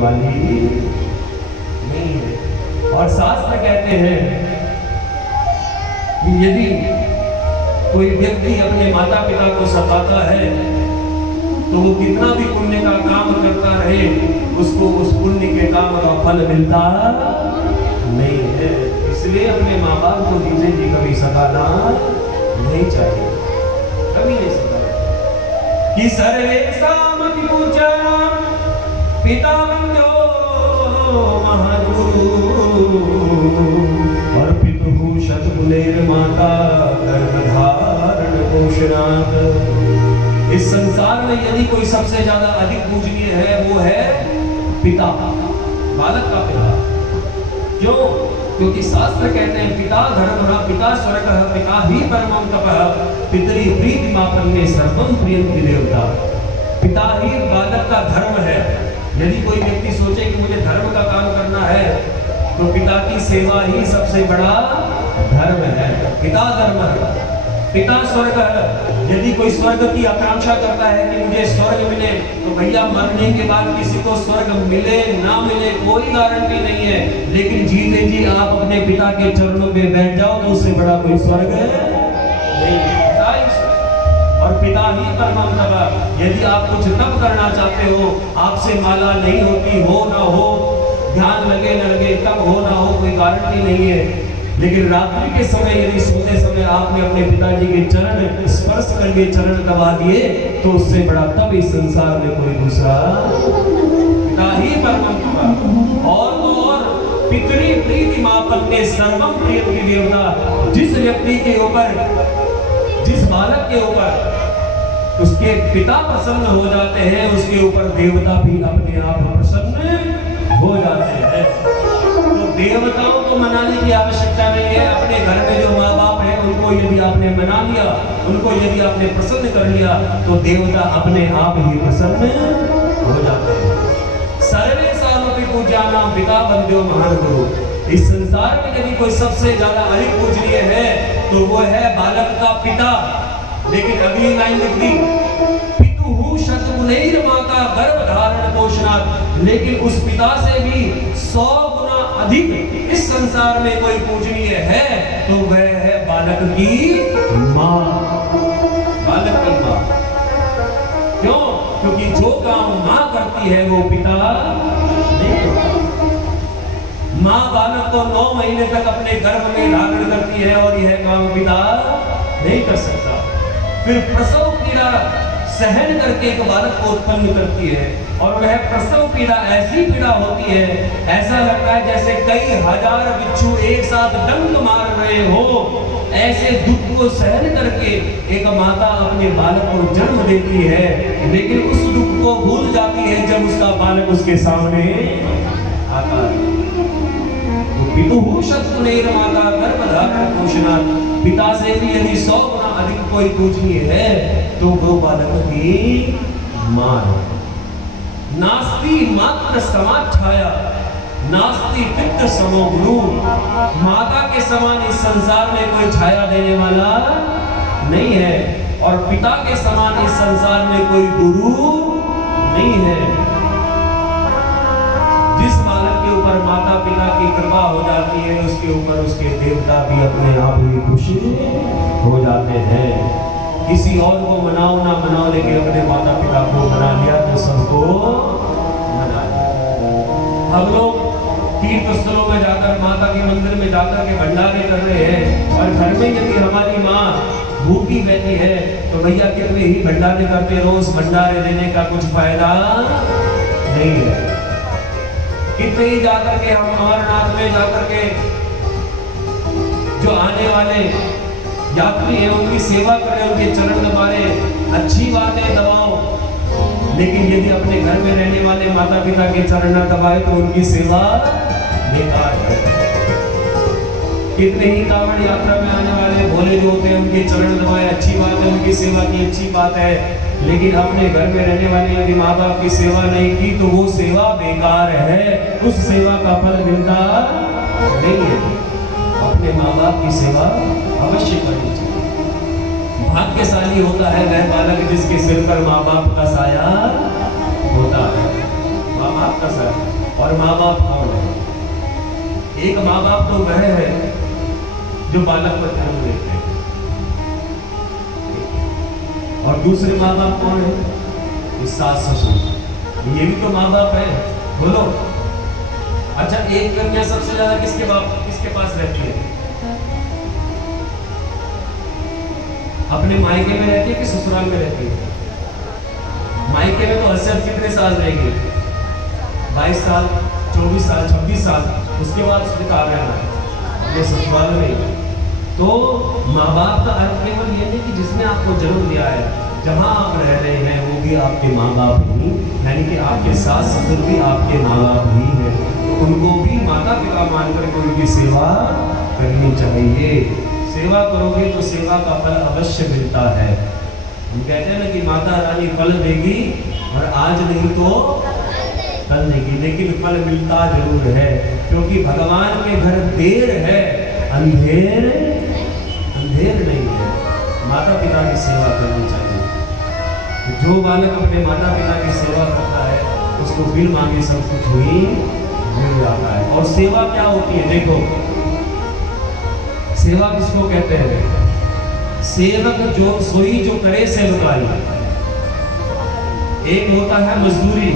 वाली नहीं है। और शास्त्र कहते हैं कि यदि कोई व्यक्ति अपने माता पिता को सताता है तो वो कितना भी पुण्य का काम करता रहे, उसको उस पुण्य के काम का फल मिलता नहीं है। इसलिए अपने माँ बाप को जीते जी कभी सताना नहीं चाहिए, कभी नहीं सताना। कि सर्वेषामपि पूज्यानां पिता वन्द्यो महद्गुरु अर्पितुः शतकुलैर्माता गर्भधारण पोषणात्। इस संसार में यदि कोई सबसे ज्यादा अधिक पूजनीय है वो है पिता, बालक का पिता। क्यों? क्योंकि शास्त्र कहते हैं पिता धर्मः पिता स्वर्गः पिता ही परमं तपः पितरी प्रीतिमापन्ने सर्वं प्रियन्ति देवता। पिता ही बालक का धर्म है। यदि कोई व्यक्ति सोचे कि मुझे धर्म का काम करना है तो पिता की सेवा ही सबसे बड़ा धर्म है। पिता धर्म है, पिता स्वर्ग है। यदि कोई स्वर्ग की आकांक्षा करता है कि मुझे स्वर्ग मिले तो भैया मरने के बाद किसी को स्वर्ग मिले ना मिले कोई गारंटी नहीं है, लेकिन जीते जी आप अपने पिता के चरणों पे बैठ जाओ तो उससे बड़ा कोई स्वर्ग नहीं। और पिता ही परम तप। यदि आप कुछ तप करना चाहते हो, आपसे माला नहीं होती, हो ना हो, ध्यान लगे न लगे, तब हो ना हो, कोई गारंटी नहीं है। लेकिन रात्रि के समय यदि सोते समय आपने अपने पिताजी के चरण स्पर्श करके चरण दबा दिए तो उससे बड़ा तब इस संसार में कोई दूसरा पिता ही परम तप। और पितरी प्रीतिमापन्ने सर्वं प्रियन्ति देवता। जिस व्यक्ति के ऊपर, जिस बालक के ऊपर उसके पिता प्रसन्न हो जाते हैं, उसके ऊपर देवता भी अपने आप प्रसन्न हो जाते हैं। तो देवताओं को मनाने की आवश्यकता नहीं है। अपने घर में जो माँ बाप है उनको यदि आपने मना लिया, उनको यदि आपने प्रसन्न कर लिया तो देवता अपने आप ही प्रसन्न हो जाते हैं। सर्वेषामपि पूज्यानां पिता वन्द्यो महद्गुरु। इस संसार में यदि कोई सबसे ज्यादा अधिक पूजनीय है तो वो है बालक का पिता। लेकिन अगली लाइन लिख दी पितुः शतकुलैर्माता गर्भधारण पोषणात्। लेकिन उस पिता से भी 100 गुना अधिक इस संसार में कोई पूजनीय है तो वह है बालक की माँ, बालक की माँ। क्यों? क्योंकि जो काम माँ करती है वो पिता नहीं करता। माँ बालक को 9 महीने तक अपने गर्भ में धारण करती है और यह काम पिता नहीं कर सकता। फिर प्रसव पीड़ा सहन करके एक बालक को उत्पन्न करती है और वह प्रसव पीड़ा ऐसी पीड़ा होती है, ऐसा लगता है जैसे कई हजार बिच्छू एक साथ डंक मार रहे हो। ऐसे दुख को सहन करके एक माता अपने बालक को जन्म देती है, लेकिन उस दुख को भूल जाती है जब उसका बालक उसके सामने आता है। पितुः शतकुलैर्माता गर्भधारण पोषणात्। पिता से भी यदि 100 गुना अधिक कोई पूजनीय है तो वो बालक की माँ है। नास्ति मात्र समाच्छाया नास्ति पितृ समो गुरु। माता के समान इस संसार में कोई छाया देने वाला नहीं है और पिता के समान इस संसार में कोई गुरु नहीं है। जिस बालक के ऊपर माता पिता की कृपा हो जाती है उसके ऊपर उसके देवता भी अपने आप ही खुशी हो जाते हैं। किसी और को मनाओ ना मनाओ, लेकिन अपने माता पिता को मना लिया तो सबको मना लिया। हम लोग तीर्थ स्थलों में जाकर, माता के मंदिर में जाकर के भंडारे कर रहे हैं और घर में यदि हमारी माँ भूखी बैठी है तो भैया कितने ही भंडारे करते रहो, उस भंडारे देने का कुछ फायदा नहीं है। कितने ही जाकर के हम अमरनाथ में जाकर के जो आने वाले यात्री हैं उनकी सेवा करें, उनके चरण दबाए, अच्छी बात है दबाओ। लेकिन यदि अपने घर में रहने वाले माता पिता के चरण न दबाए तो उनकी सेवा बेकार है। कितने ही कांवड़ यात्रा में आने वाले भोले जो होते हैं उनके चरण दबाए, अच्छी बात है, उनकी सेवा की अच्छी बात है। लेकिन अपने घर में रहने वाले यदि माँ बाप की सेवा नहीं की तो वो सेवा बेकार है, उस सेवा का फल मिलता नहीं है। अपने माँ बाप की सेवा अवश्य करनी चाहिए। भाग्यशाली होता है वह बालक जिसके सिर पर माँ बाप का साया होता है। माँ बाप का साया और माँ बाप कौन है? एक माँ बाप तो वह है जो बालक पर जन्म लेते हैं, और दूसरे माँ बाप कौन है? सास ससुर, ये भी तो माँ बाप है। बोलो। अच्छा, एक कन्या सबसे ज्यादा किसके पास रहती है? अपने मायके में रहती है कि ससुराल में रहती है? मायके में तो असर कितने साल रहेगी? 22 साल, 24 साल, 26 साल, उसके बाद उसने कहा रहना है अपने ससुराल में। तो माँ बाप का अर्थ केवल ये नहीं कि जिसने आपको जन्म दिया है, जहां आप रह रहे हैं वो भी आपके माँ बाप ही, यानी कि आपके सास ससुर भी आपके माँ बाप ही हैं, तो उनको भी माता पिता मानकर के उनकी सेवा करनी चाहिए। सेवा करोगे तो सेवा का फल अवश्य मिलता है। हम कहते हैं ना कि माता रानी फल देगी, और आज नहीं तो कल देगी, लेकिन फल मिलता जरूर है, क्योंकि भगवान के घर देर है, अंधेर नहीं है। माता पिता की सेवा करनी चाहिए। तो जो बालक अपने माता पिता की सेवा करता है उसको बिन मांगे सब कुछ ही मिल जाता है। और सेवा क्या होती है? देखो, सेवा किसको कहते हैं? सेवक जो सोई जो करे सेवकाई। एक होता है मजदूरी,